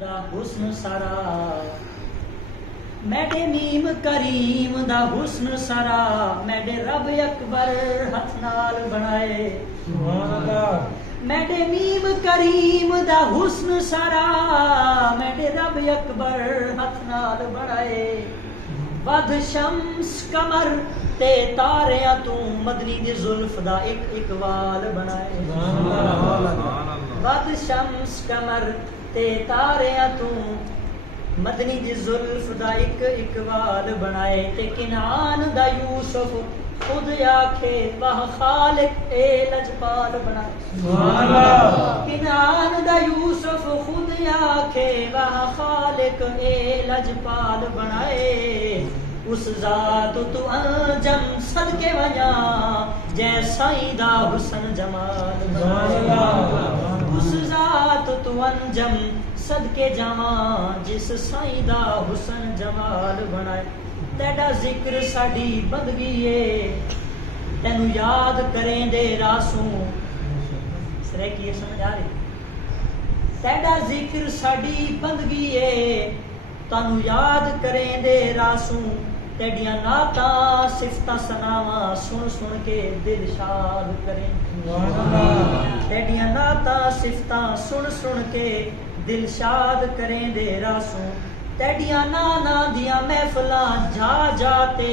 دا حسن سارا میڈے میم کریم دا حسن سارا میڈے رب اکبر ہاتھ نال بنائے سبحان اللہ میڈے میم کریم دا حسن سارا میڈے رب اکبر ہاتھ نال بنائے ود شمس قمر تے تاریاں تو مدنی دی زلف دا ایک اقوال بنائے ود شمس قمر تے تاریاں تو مدنی دی زلف دا ایک اقوال بنائے تے کنعان دا یوسف خود آکھے وہ خالق اے لجپال بنائے سبحان اللہ کنعان دا یوسف خود آکھے وہ خالق اے لجپال بنائے اس ذات تو انجم صدقے ونیا جے سائیں دا حسن جمال بنائے اس ذات تو انجم صدقے جاواں جس سائیں دا حسن جمال بنائے تیڈا ذکر ساڈی بندگی ہے تینو یاد کریں دے راسوں سرے کی سمجھ آ رہی تیڈا ذکر ساڈی بندگی ہے تینو یاد کریں دے راسوں تیڈیاں نعتاں صفتاں سناواں سن سن کے دل شاد کریں تیڈیاں نعتاں صفتاں سن سن کے دل شاد کریں دے راسوں تیڈیاں نانا دیاں محفلاں جا جاتے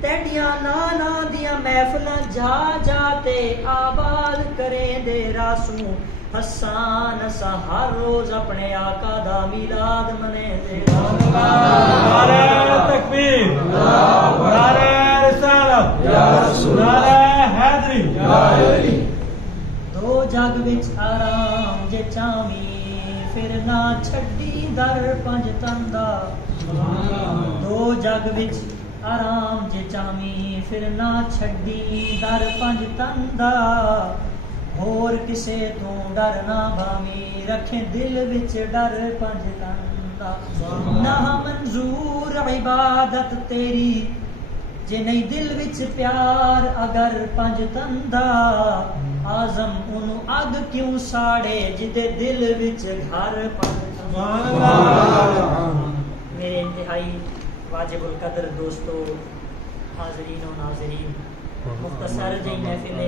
تیڈیاں نانا دیاں محفلاں جا جاتے آباد کریں دے راسوں حسان اسا ہر روز اپنے آقا دا میلاد منے دے نعرہ تکبیر نعرہ رسالت یا رسول نعرہ حیدری یا علی دو جگ وچ آرام جے چاویں پھر نہ چھڈی در پنج تندا دو جگ وچ آرام جے چاویں پھر نہ چھڈی در پنج تندا ہور کسے تو ڈر نہ بھاویں رکھیں دل وچ ڈر پنج تندا نہ منظور عبادت تیری جے نہیں دل وچ پیار اگر پنج تندا آزم انو اگ کیوں ساڑے جدے دل وچ گھر پنج تندا میرے انتہائی واجب القدر دوستو حاضرین و ناظرین مختصر جی محفل